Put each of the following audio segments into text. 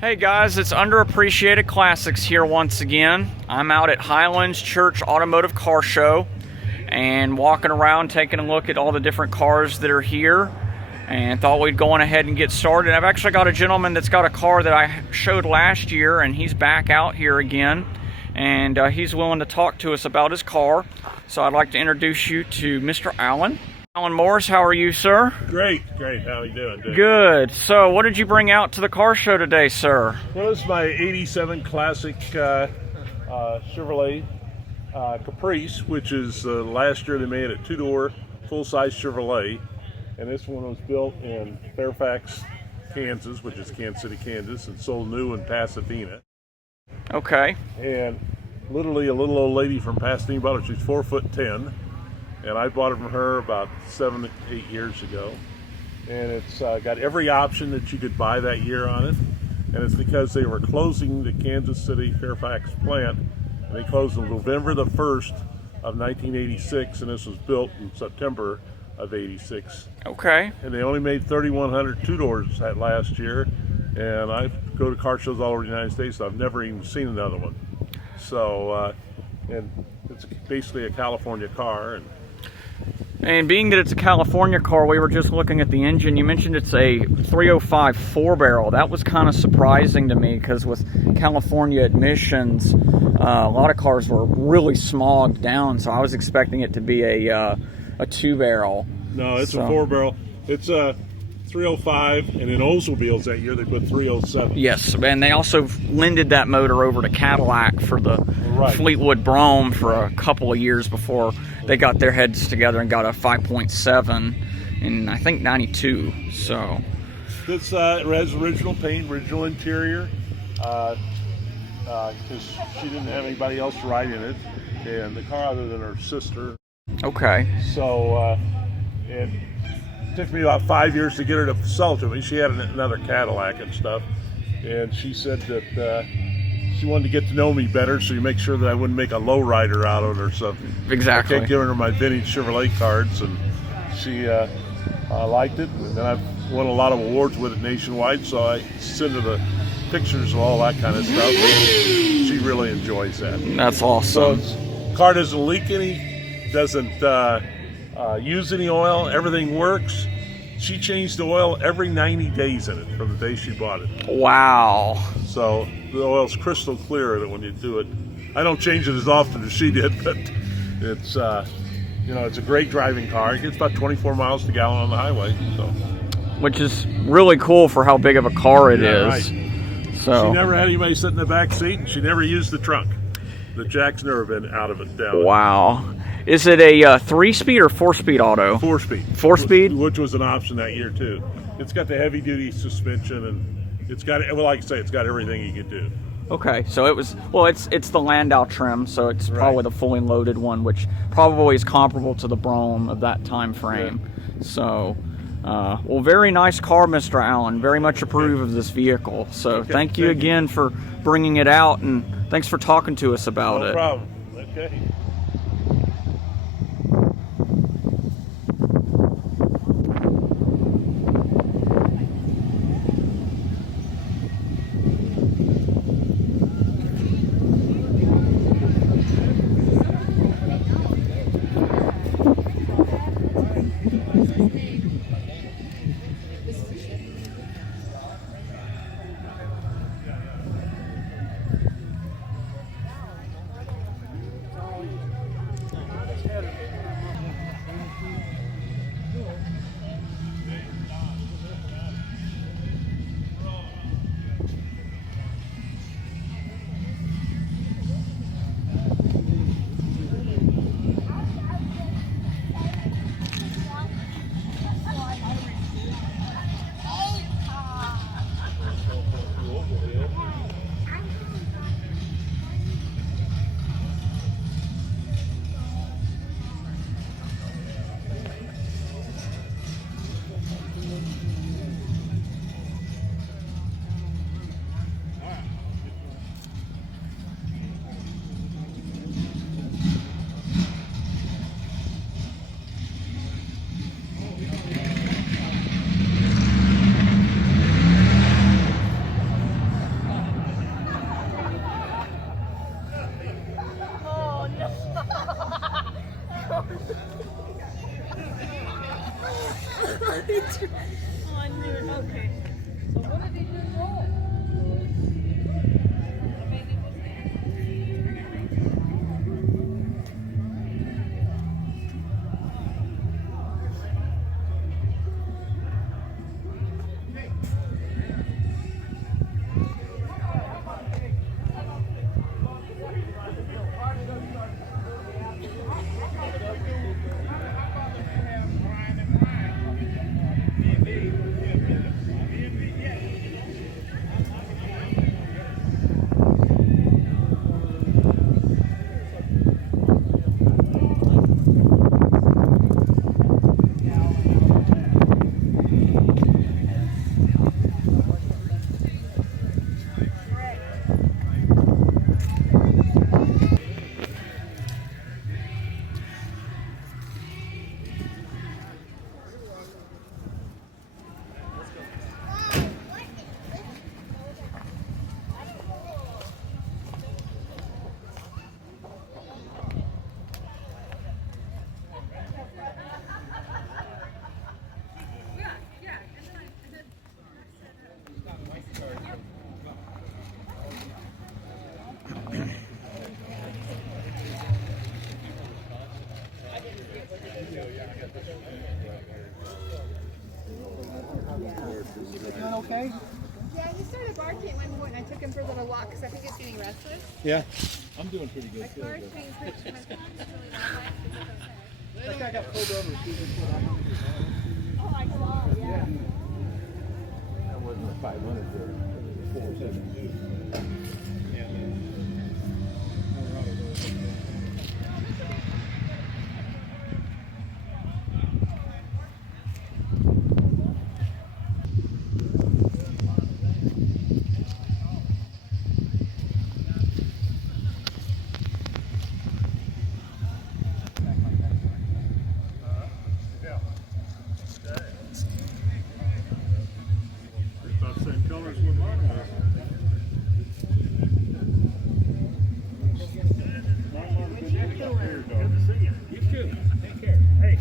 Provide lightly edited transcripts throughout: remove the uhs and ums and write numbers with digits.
Hey guys, it's Underappreciated Classics here once again. I'm out at Highlands Church Automotive Car Show and walking around taking a look at all the different cars that are here, and thought we'd go on ahead and get started. I've actually got a gentleman that's got a car that I showed last year, and he's back out here again, and he's willing to talk to us about his car. So I'd like to introduce you to Mr. Alan. Alan Morris, how are you, sir? Great. How are you doing, Dave? Good. So what did you bring out to the car show today, sir? Well, this is my 87 classic Chevrolet Caprice, which is last year they made a two-door full-size Chevrolet. And this one was built in Fairfax, Kansas, which is Kansas City, Kansas, and sold new in Pasadena. Okay. And literally a little old lady from Pasadena bought it. She's 4'10", and I bought it from her about 7 to 8 years ago. And it's got every option that you could buy that year on it. And it's because they were closing the Kansas City Fairfax plant, and they closed on November the 1st of 1986, and this was built in September of 86. Okay. And they only made 3,100 two-doors that last year, and I go to car shows all over the United States, so I've never even seen another one. So, and it's basically a California car. And being that it's a California car, we were just looking at the engine. You mentioned it's a 305 4-barrel. That was kind of surprising to me because with California emissions, a lot of cars were really smogged down, so I was expecting it to be a 2-barrel. No, it's a 4-barrel. It's a 305, and in Oldsmobiles that year they put 307. Yes, and they also lended that motor over to Cadillac for the Fleetwood Brougham for a couple of years before they got their heads together and got a 5.7 in, I think, 92. So this has original paint, original interior, because she didn't have anybody else to ride in it, and the car other than her sister. Okay. So it took me about 5 years to get her to sell it to me. She had another Cadillac and stuff, and she said that she wanted to get to know me better, so you make sure that I wouldn't make a lowrider out of it or something. Exactly. I kept giving her my vintage Chevrolet cards, and she liked it. And then I've won a lot of awards with it nationwide, so I send her the pictures of all that kind of stuff. She really enjoys that. That's awesome. So the car doesn't leak any, doesn't use any oil, everything works. She changed the oil every 90 days in it from the day she bought it. Wow. So the oil's crystal clear when you do it. I don't change it as often as she did, but it's it's a great driving car. It gets about 24 miles to gallon on the highway. So, which is really cool for how big of a car it is. Right. So she never had anybody sit in the back seat, and she never used the trunk. The jack's never been out of it down. Wow. Is it a 3-speed or 4-speed auto? 4-speed. 4-speed? Which was an option that year too. It's got the heavy-duty suspension, and it's got, well, like I say, it's got everything you could do. Okay, so it was, well, it's the Landau trim, so it's probably the fully loaded one, which probably is comparable to the Brougham of that time frame. Yeah. So, well, very nice car, Mr. Allen. Very much approve of this vehicle. So thank you again for bringing it out, and thanks for talking to us about it. No problem. Okay. Okay. So what did he do wrong? Doing okay? Yeah, he started barking at one point, and I took him for a little walk because I think he's getting restless. Yeah. I'm doing pretty good Like too. Mark's being switched to my phone is really loud. That guy got pulled over. Oh, I saw, yeah. That wasn't a 500 there. It was a 472. About the same color as what mine was. Good to see you. You too. Take care. Hey.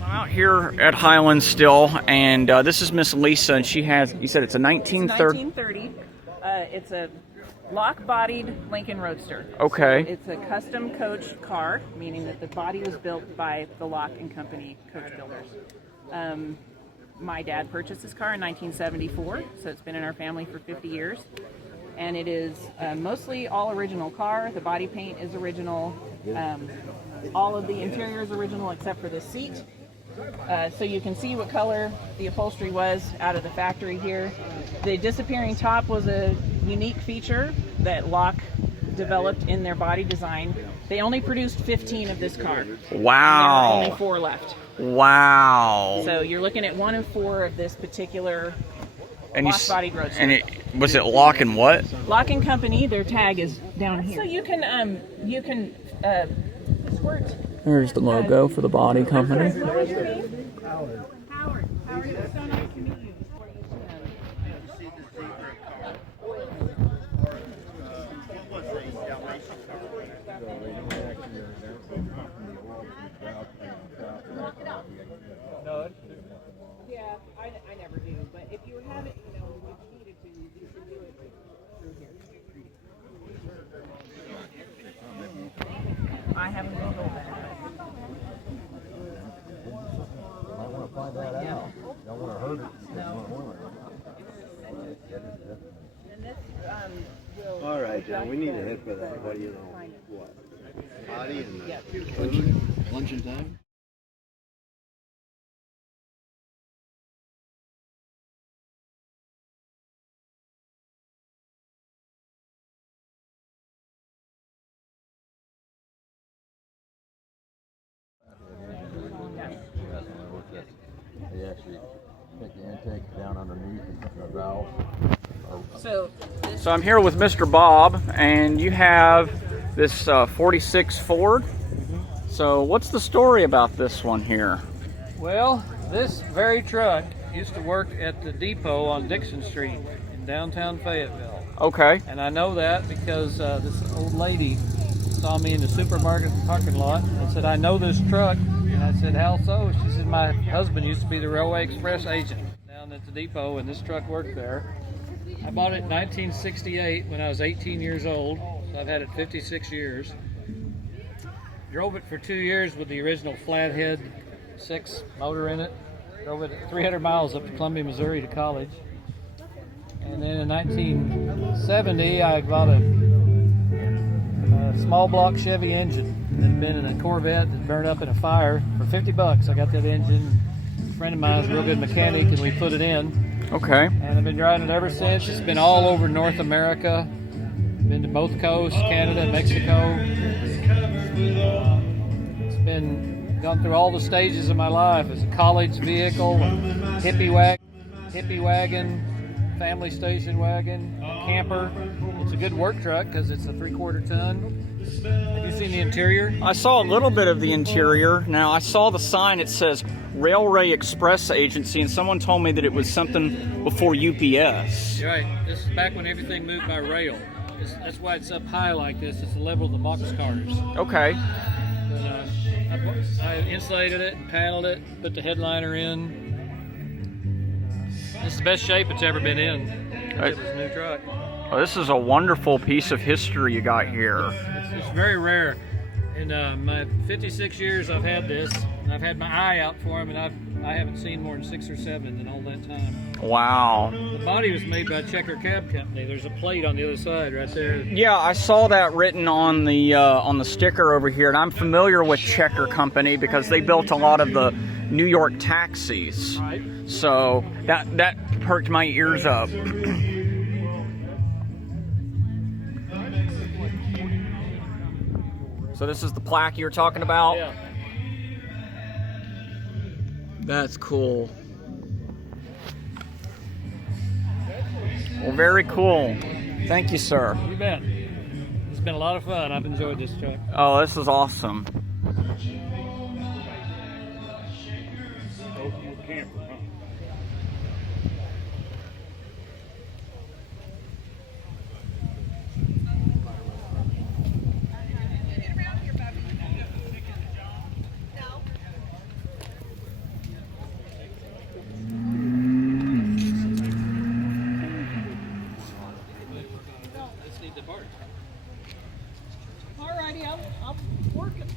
I'm out here at Highlands still, and this is Miss Lisa, and she has, you said it's a 1930? 1930. It's a lock-bodied Lincoln Roadster. Okay. So it's a custom coach car, meaning that the body was built by the Lock and Company coach builders. My dad purchased this car in 1974, so it's been in our family for 50 years. And it is mostly all original car. The body paint is original. All of the interior is original except for the seat. So you can see what color the upholstery was out of the factory here. The disappearing top was a unique feature that Lock developed in their body design. They only produced 15 of this car. Wow. There are only 4 left. Wow. So you're looking at 1 of 4 of this particular And lock-bodied Roadster. And was it Lock and what? Lock and Company, their tag is down here. So you can squirt. There's the logo for the body company. Howard. Howard, it's so nice to meet you. Yeah, I I haven't been told that. Might want to find that out. Don't want to hurt it. All right, John, we need to head for that. What do you know? What? Body and luncheon time? They actually take the intake down underneath and put the valve. So I'm here with Mr. Bob, and you have this 46 Ford. So what's the story about this one here? Well, this very truck used to work at the depot on Dixon Street in downtown Fayetteville. Okay. And I know that because this old lady saw me in the supermarket parking lot and said, I know this truck. And I said, how so? She said, my husband used to be the Railway Express agent down at the depot, and this truck worked there. I bought it in 1968 when I was 18 years old, so I've had it 56 years. Drove it for 2 years with the original flathead 6 motor in it. Drove it 300 miles up to Columbia, Missouri to college. And then in 1970, I bought a small block Chevy engine that had been in a Corvette that burned up in a fire for $50. I got that engine. A friend of mine is a real good mechanic, and we put it in. Okay. And I've been driving it ever since. It's been all over North America. Been to both coasts, Canada, Mexico. It's been gone through all the stages of my life. It's a college vehicle, hippie wagon, family station wagon, a camper. It's a good work truck because it's a 3/4 ton. Have you seen the interior? I saw a little bit of the interior. Now, I saw the sign. It says Railway Express Agency, and someone told me that it was something before UPS. You're right. This is back when everything moved by rail. That's why it's up high like this. It's the level of the box cars. Okay. But, I insulated it and paneled it, put the headliner in. This is the best shape it's ever been in. It was a new truck. Well, this is a wonderful piece of history you got here. It's very rare. In my 56 years I've had this, and I've had my eye out for them, and I haven't seen more than 6 or 7 in all that time. Wow. The body was made by Checker Cab Company. There's a plate on the other side right there. Yeah, I saw that written on the sticker over here, and I'm familiar with Checker Company because they built a lot of the New York taxis. Right. So that perked my ears up. So this is the plaque you were talking about? Yeah. That's cool. Well, very cool. Thank you, sir. You bet. It's been a lot of fun. I've enjoyed this truck. Oh, this is awesome. Alrighty, I'm working.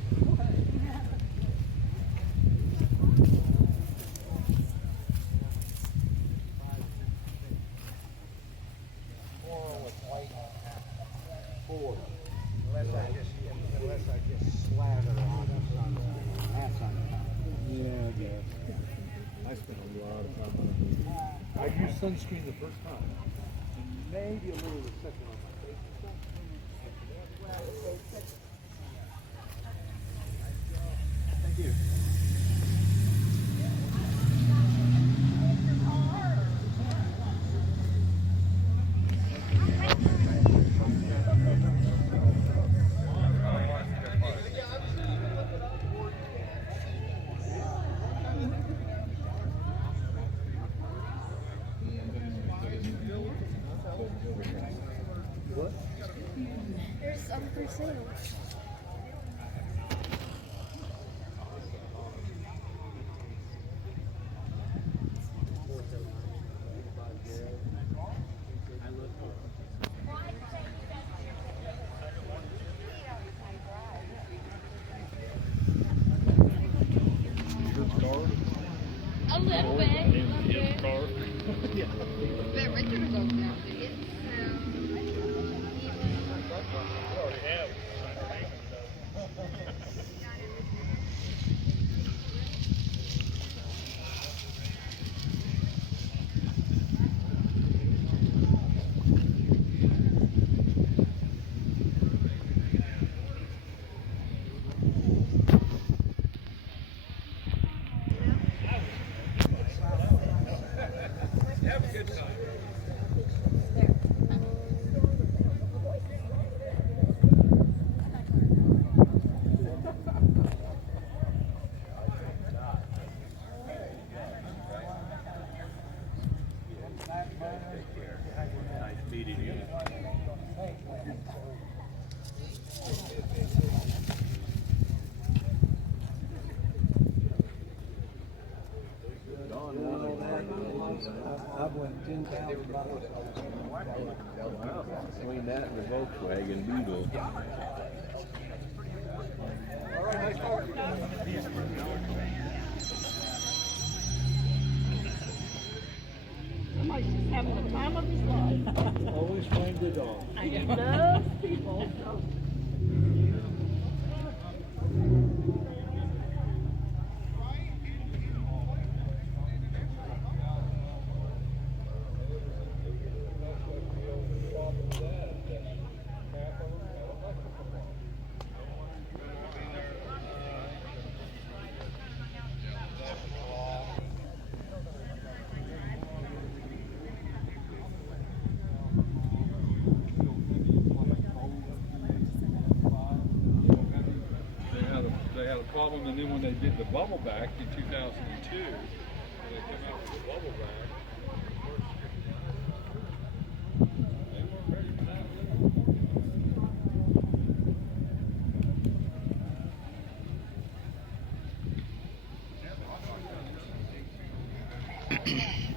Unless I just slather on it. That's on it. Yeah, I guess. I spent a lot of time on it. I used sunscreen the first time. And maybe a little the second on my face. Thank you. There's some for sale. $10,000. Between that and the Volkswagen Beetle. Somebody's just having the time of his life. Always find the dog. And he loves people. So. They had a problem, and then when they did the bubble back in 2002, they came out with the bubble back. They weren't ready for that.